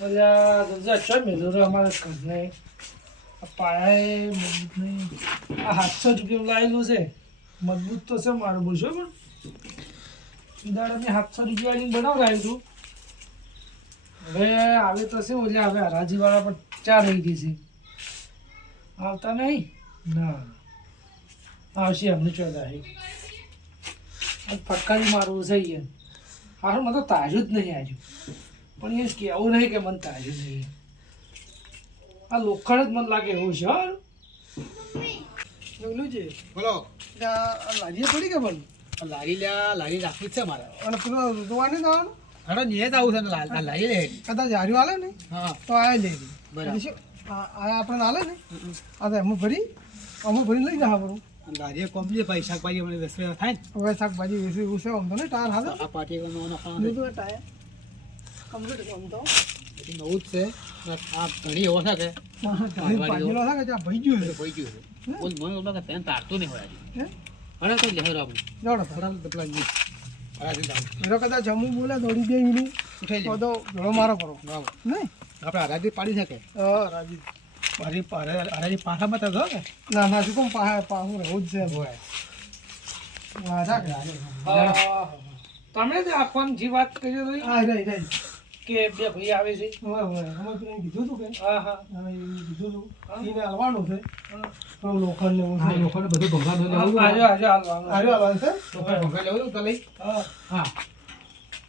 ઓલા રજા છે મેલો રે અમારે ઘરને આ પાયા મજબૂત નહીં આ 700 રૂપિયા લાવેલું છે મજબૂત તો છે મારું બોલશો પણ દાડા મેં 700 રૂપિયા આવીને બનાવડાવ્યું હતું હવે આવે તો છે ઓલા હવે હરાજીવાળા પણ ચા રહી ગઈ છે આવતા નહીં ના આવશે એમનું ચોદા ફટકારી મારવું છે યાર હારું મને તો તાજું જ નહીં આજુ પણ એ કહેવું નહીં કે મને તાજું નહીં આ લોખંડ જ મને લાગે એવું છે હા જોયેલું છે બોલો લારીએ પડી કે પણ લારી રાખવી જ છે મારે અને પેલો રોવા નહીં જવાનું હવે નિયત આવું છે ને લારી લે કદાચ હાર્યું હાલે ને હા તો આ લે બરાબર. શું આ આપણે હાલે ને આ તો એમાં ભરી લઈ જા બરું લારીએ કોમ્પ્લીટ ભાઈ શાકભાજી મને રસોઈ થાય ને હવે શાકભાજી વેસી એવું છે આમ તો ને ટાયર હાલે આ પાર્ટી લીધું ટાયર કમ્પ્લીટ આમ તો નવું જ છે આ ઘણી એવો છે કે પાજેલો છે કે ત્યાં ભઈ ગયું છે કોઈ ગયું છે બોલ મને ઓલા કે પેન તારતું નહીં હોય હે અરે તો લહેરો આપણે જોડો થોડા બદલા નહીં એનો કદાચ જમવું બોલે દોડી બે મિનિટ ઉઠાઈ તો લે તો ઘણો મારો કરો બરાબર નહીં આપણે હરાજી પાડી શકે હા રાજી હરાજી પાછામાં તો ને ના ના શું કોમ પાહું રહેવું જ છે હોય વાજા કે તમે જે આ ફોન જે વાત કરી હતી હા રહી કે બે ભાઈ આવે છે હોય હોય અમે પેલા કીધું હતું કે હા હા હવે કીધું હતું એને હાલવાનું છે તો લોખંડ ને એવું છે લોકોને બધું ભંગાર આજે હાલવાનું છે ભંગાર લેવું તો લઈ હા હા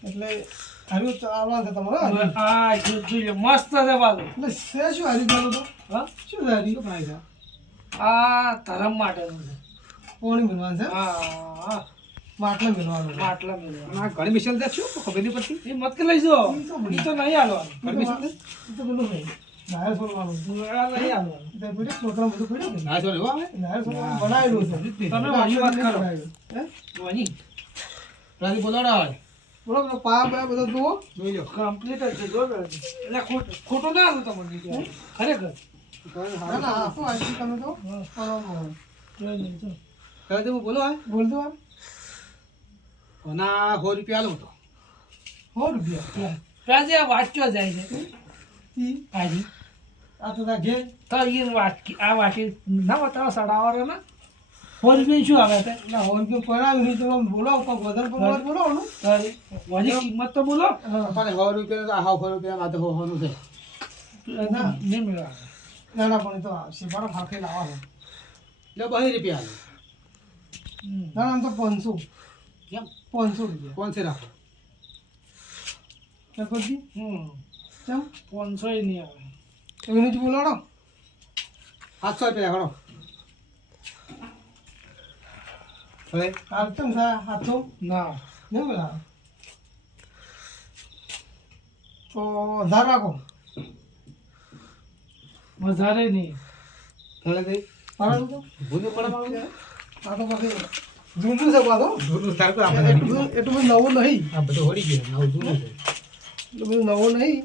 એટલે હાર્યું તો હાલવાનું છે તમારે હા જોઈએ મસ્ત છે બાજુ એટલે છે શું હારી ગયેલું તો હા શું છે હારી શું આ ધરમ માટેનું છે પોણી મિલવાનું છે હા માટલા મિલવાનું માટલા મિલવાનું આ ઘણી મિશલ દે શું ખબર નહીં પડતી એ મત કે લઈ જાઓ એ તો નહીં હાલવાનું ઘણી મિશલ દે એ તો પેલું નહીં નાયર છોડવાનું નહીં હાલવાનું તે પીડે છોકરા બધું પીડે ને ના છો ને આવે નાયર છોડવાનું બનાવેલું છે તમે વાજી વાત કરો હે વાજી રાજી બોલાડો આવે બોલો પેલો પા બે બધો જુઓ જોઈ લો કમ્પ્લીટ જ છે જો એટલે ખોટું ના હાલું તમને ખરેખર ના ના આપો આજે તમે તો કહે હું બોલો બોલ દો ના 100 રૂપિયા આલું તો 100 રૂપિયા રાજે આ વાંચવા જાય છે હાજી આ તો ઘે તો એ વાટકી આ વાટકી ના બતાવો સડાવાળો ના 100 રૂપિયા શું આવે છે ના 100 રૂપિયા પડાવ્યું નહીં તો બોલો કોઈ વધારે પગાર બોલો વાજી કિંમત તો બોલો પણ 100 રૂપિયા તો 100 રૂપિયા આ તો હોવાનું છે ના નહીં મેળવા ના ના પણ તો શેપાડો ફાંકી લાવવાનો લે 200 રૂપિયા આલું ના આમ તો 500 કેમ 500 રૂપિયા કોણ છે રાખો ચકોજી ચમ 500 એ નહીં આવે એનું જ બોલાડો 700 રૂપિયા ખરો હવે હાલ તમ હાથો ના નહીં બોલા તો 1000 રાખો વધારે નહીં ચાલે દે પાડો તો ભૂલું પડે મારું આ તો પછી જૂનું છે પાછો ભૂલું તાર કોઈ આપણે એટલું બધું નવું નહીં આ બધું હોડી ગયું નવું જૂનું છે એટલું બધું નવું નહીં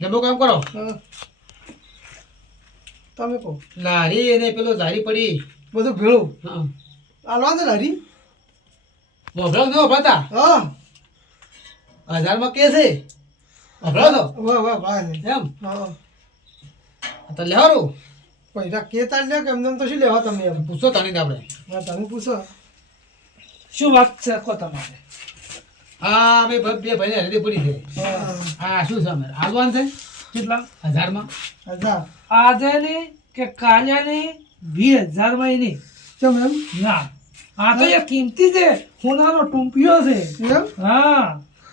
જમો કામ કરો હા. તમે કહો લારી એને પેલો ધારી પડી બધું ભેળું હા હાલવા છે લારી વભરાવ ન વભરાતા હા 1000 માં કે છે વભરાવ તો વાહ વાહ ભાઈ એમ હા આ તો લેવાનું પૈસા કે તાર લે કે એમને તો શું લેવા તમે એમ પૂછો તાણી આપણે હા તમે પૂછો શું વાત છે કો તમારે હા અમે બે ભાઈને હરી પડી છે હા શું છે અમારે હાલવાન છે કેટલા 1000 માં 1000 આજે નહીં કે કાલે નહીં 20000 માં નહીં કેમ એમ ના આ તો એ કિંમતી છે સોનાનો ટૂંપિયો છે એમ હા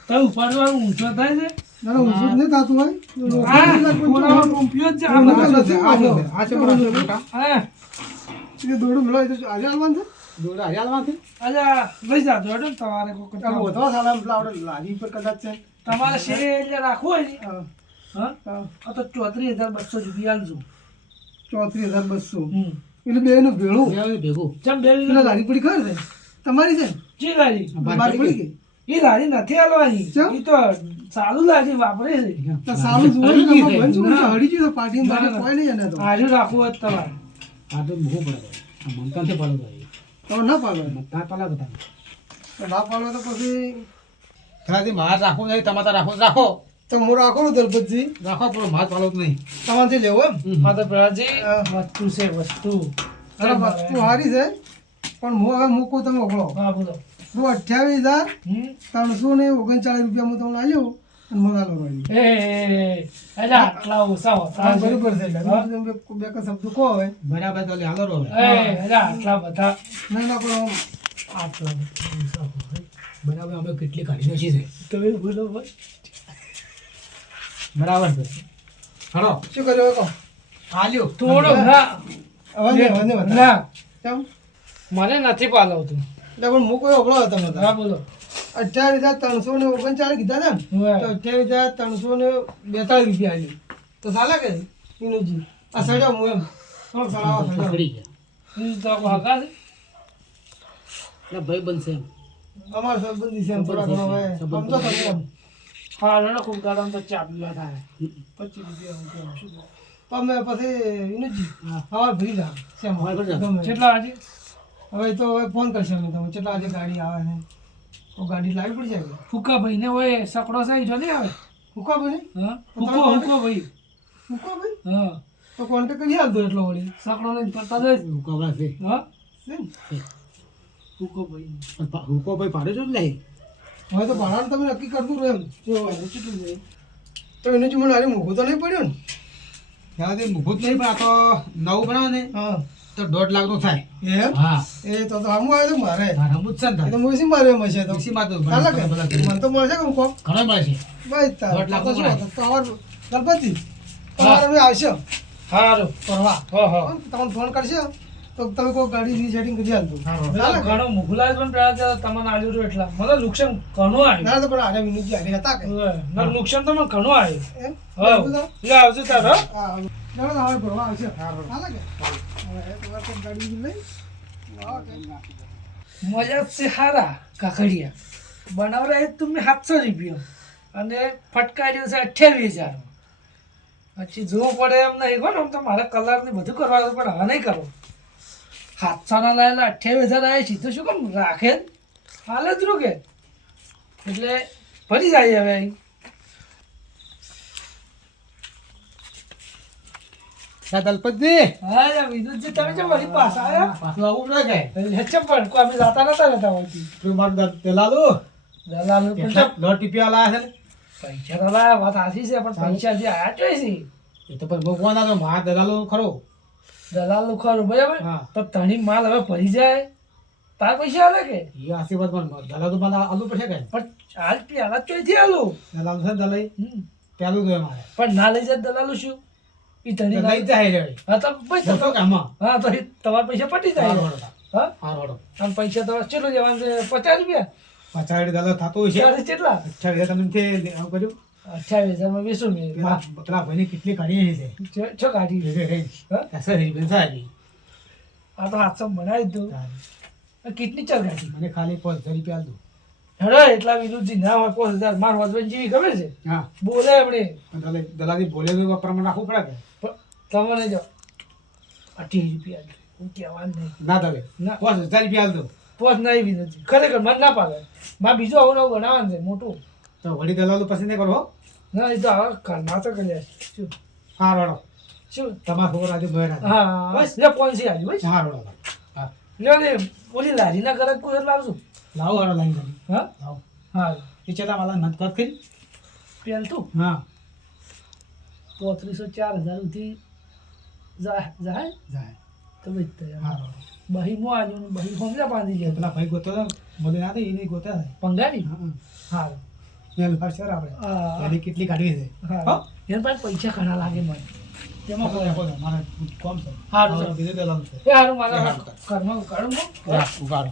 તો ઉપાડવાનું ઊંચો થાય છે ના ઊંચો જ નહીં થતું હોય સોનાનો ટૂંપિયો જ છે આ છે મોટા હા એ દોડું મળો તો આજે આવવાનું છે દોડા હાલવાન છે અચ્છા લઈ જા દોડો ને તમારે કોઈ વધવા સાલા આપણે લારી પર કદાચ છે તમારે શેરે એટલે રાખવું હોય ને હા આ તો 34200 રૂપિયા આલજો 34200 એટલે બે નું ભેળું ભેગું ચમ બે નું લારી પડી ખબર છે તમારી છે જી લારી મારી પડી ગઈ એ લારી નથી આલવાની એ તો સારું લારી વાપરે છે તો સારું જોઈ ને હડી ગઈ તો પાર્ટી માટે કોઈ નહીં એને તો આજે રાખવું હોય તમારે આ તો બહુ પડે આ મનતા છે પાડો તો ના પાડો મનતા પાલા બધા તો ના પાડો તો પછી ખરાથી માર રાખો નહીં તમારે રાખો રાખો તો હું રાખો ને દલપતજી રાખો પણ માર પાલો જ નહીં. તમારથી લેવો એમ હા તો પ્રહલાદજી વસ્તુ છે વસ્તુ અરે વસ્તુ સારી છે પણ હું હવે મૂકું તમે ઓગળો હા બોલો 28,339 રૂપિયા હું તમને આલ્યો અને મગાલો રહ્યો એટલે આટલા ઓછા હોતા હશે. બરોબર છે એટલે હા? તમે બે કે શબ્દ કહો હવે બરાબર તો લે હાલો રો હવે. એટલે આટલા બધા ના ના પણ આટલા બધા ઓછા હોય. બરાબર અમે કેટલી કાઢી નાખી છે. તમે બોલો બસ. બરાબર છે. હાલો શું કર્યું હવે કહો હાલ્યો થોડો ના હવે નહીં વધારે ના કેમ મને નથી પાલવતું. એટલે પણ હું કોઈ ઓગળો તમે તો. હા બોલો 28,339 કીધા હતા ને હોય. તો 28,342 રૂપિયા આલ્યું તો ચાલે કે વિનોદજી આ સડ્યો હું એમ થોડો સડાવો સડ્યો પકડી ગયા. બીજું તો ભાગા છે. એટલે ભાઈ બનશે એમ. અમારે સંબંધી છે એમ થોડા ઘણો હવે સમજો તમે એમ હા લડો ખૂબ ગાડમ તો ચાપલા થાય 25 રૂપિયા શું કહો? તો અમે પછી વિનોદજી સવાર ભરી જા શેમ સવાર ભરી જા. ગમે. કેટલા આજે હવે તો હવે ફોન કરશે અમે તમે કેટલા આજે ગાડી આવે છે તો ગાડી લાવી પડશે કે ફૂકા ભાઈ ને હોય સકડો સાઈ જો નહીં આવે. મૂકો ભાઈ હા ફૂકો ફૂકો ભાઈ. મૂકો ભાઈ હા તો કોન્ટેક્ટ કરી હાલતો એટલો વળી સકડો નહીં પડતા દે. હુકોબા છે. હા છે ને? ફૂકો ભાઈ પણ હુકો ભાઈ પાડે છો જ નહીં. હવે તો ભાડાનું તમે નક્કી કરતું રહો એમ જો કેટલું છે. તો એનું જ મને આજે મૂકવું તો નહીં પડ્યું ને ત્યાં સુધી મૂકવું જ નહીં પણ આ તો નવું બનાવો ને હા તો 1.5 લાખનું થાય. એમ હા એ તો આમું આવ્યું તો મારે મારા હમું જ છે ને એ થાય. તો મોસી મારે એમ હશે તો ખુશીમાં તો ચાલે કે બધા કરે. મને તો મળશે કે કોક ઘણો મળે છે. ભાઈ તાર 1.5 લાખ તો શું મળે. હતો? તો અમાર ગણપતિ તમારે અમે આવશે સારું ફરવા હા હા તમને ફોન કરશે તો તમે કોઈ ગાડી સેટિંગ કરી હાલતું પેલા ઘણો મોકલાય પણ પેલા તમને આવ્યું હતું એટલા મને નુકસાન ઘણું આવ્યું. ના તો પણ આરે વિનોદજી આરે હતા કે ના નુકસાન તો મને ઘણું આવ્યું. એમ હા બધું તો? લે આવજો તાર હો. હા ચાલો તો હવે ફરવા આવશે ચાલે કે હવે તમારે કોઈ ગાડી લઈ આવો કે? મજા છે હારા કાકડિયા બનાવરા તમે 700 રૂપિયા અને ફટકાર્યું છે 28,000. પછી જોવું પડે એમ નહીં કોણ આમ તો મારે કલર ને બધું કરવાનું પણ હવે નહીં કરો. 700 ના લાયેલા 28,000 આવ્યા છે તો શું કામ રાખે હાલ જ રૂકે એટલે ફરી જાય હવે અહીં. ના દલપતજી હા યાર વિદ્યુતજી તમે કેમ વળી પાછા આવ્યા? પાછું આવું પડે કે હેચમ પણ કોઈ અમે જાતા નતા રહેતા હોતી. તું મારું દલાલો દલાલ કેટલા લોટ ટીપિયા લાયા છે ને પૈસા તો લાયા વાત સાચી છે પણ પૈસા જે આયા ચોઈ છે એ તો પણ ભગવાન આ તો મારા દલાલો ખરો. દલાલ નું ખરું બરાબર હા. તો તણી માલ હવે ભરી જાય તાર પૈસા આલે કે એ આશીર્વાદ પણ દલાલો મને આલુ પડશે કે પણ હાલ પેલા ચોઈથી આલું. દલાલો છે ને દલાઈ પેલું તો મારે પણ ના લઈ જાય દલાલું શું ઈ તણી લઈ જાય રે હા તો ભાઈ જતો કે આમાં હા તો ઈ તમારા પૈસા પટી જાય હારો હડો હા હારો હડો અને પૈસા તો ચેટલો જવાનું છે 50 રૂપિયા પાછા દલાલો થતો હોય છે ચારે કેટલા 28,000 તમે તે આવું કર્યું 28,000 માં વેચું મેં પેલા ભાઈને કેટલી કાઢી છે છો કાઢી રે રે હા? એસા રી સારી આ તો 700 બનાવી દઉં કેટલી ચાલ કાઢી મને ખાલી 5,000 રૂપિયા આલ દો. હેડો એટલા વિરુદ્ધ ના હોય 5,000 માર હસબન્ડ જેવી ખબર છે હા બોલે એમણે દલાલી બોલે તો પ્રમાણે રાખવું પડે કે તમને જો 28 રૂપિયા હું કહેવાનું નહીં ના દલે ના. 5,000 રૂપિયા આલ દો. પોચ નહીં વિનોદ ખરેખર મન ના પાડે મારે બીજું આવું નવું બનાવવાનું છે મોટું તો વળી દલાલો પસંદ નહીં કરો હો. ના એ તો હવે કરના તો કર્યા છે. શું હા રોડો શું તમારા છોકરા આજે બહેરા હા બસ લે પોન્સી આવી બસ હા રોડો હા લે લે ઓલી લારી ના કરે કોઈ લાવશું લાવો હારો લાઈન કરી હા લાવો હા એ ચેલા વાલા નત કર કરી પેલ તું હા 35,000 સુધી જાય જાય તો ભાઈ તૈયાર હા રોડો બહી મો આવ્યું બહી સમજા બાંધી ગયા પેલા ભાઈ ગોતો તો મને ના દે એને ગોતા થાય પંગારી હા હા મેલ ફાસ્ટર આપણે હા એની કેટલી કાઢવી છે હા એના પાસે પૈસા ઘણા લાગે મને તેમાં કોઈ મારે કોમ છે હારું છે. બીજું દલાલ છે એ હારું મારા ઘરમાં કાઢું ઉગાડો